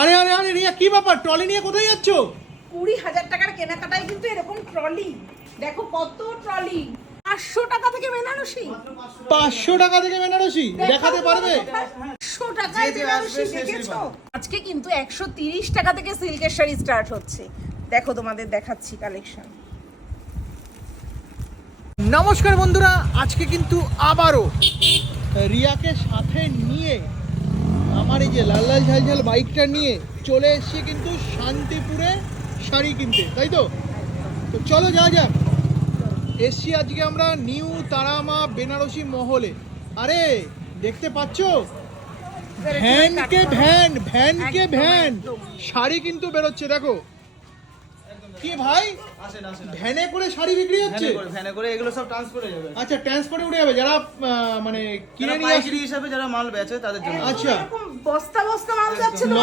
আরে আরে আরে রিয়া, কি ব্যাপার? ট্রলি নিয়ে কোথায় যাচ্ছ? 20,000 টাকার কেনাকাটায় কিন্তু এরকম ট্রলি, দেখো কত ট্রলি। 500 টাকা থেকে বেনারসি, 500 টাকা থেকে বেনারসি দেখাতে পারবে? 500 টাকায় বেনারসি দেখেছো? আজকে কিন্তু 130 টাকা থেকে সিল্কের শাড়ি স্টার্ট হচ্ছে। দেখো তোমাদের দেখাচ্ছি কালেকশন। নমস্কার বন্ধুরা, আজকে কিন্তু আবারও রিয়াকে সাথে নিয়ে আমার এই যে লাল লাল ঝাল ঝাল বাইকটা নিয়ে চলে এসেছি কিন্তু শান্তিপুরে শাড়ি কিনতে, তাই তো? তো চলো যাওয়া যাক। এসছি আজকে আমরা নিউ তারামা বেনারসি মহলে। আরে দেখতে পাচ্ছো, ভ্যানকে ভ্যান ভ্যানকে ভ্যান শাড়ি কিন্তু বেরোচ্ছে। দেখো কি ভাই, আসেন আসেন ভ্যানে করে শাড়ি বিক্রি হচ্ছে? ভ্যানে করে এগুলো সব ট্রান্সপোর্টে যাবে। আচ্ছা, ট্রান্সপোর্টে উঠে যাবে যারা মানে কিনে যারা নিয়ে পাইকারি হিসাবে যারা মাল বেচে তাদের জন্য। আচ্ছা, এরকম বস্তা বস্তা মাল যাচ্ছে নর্থ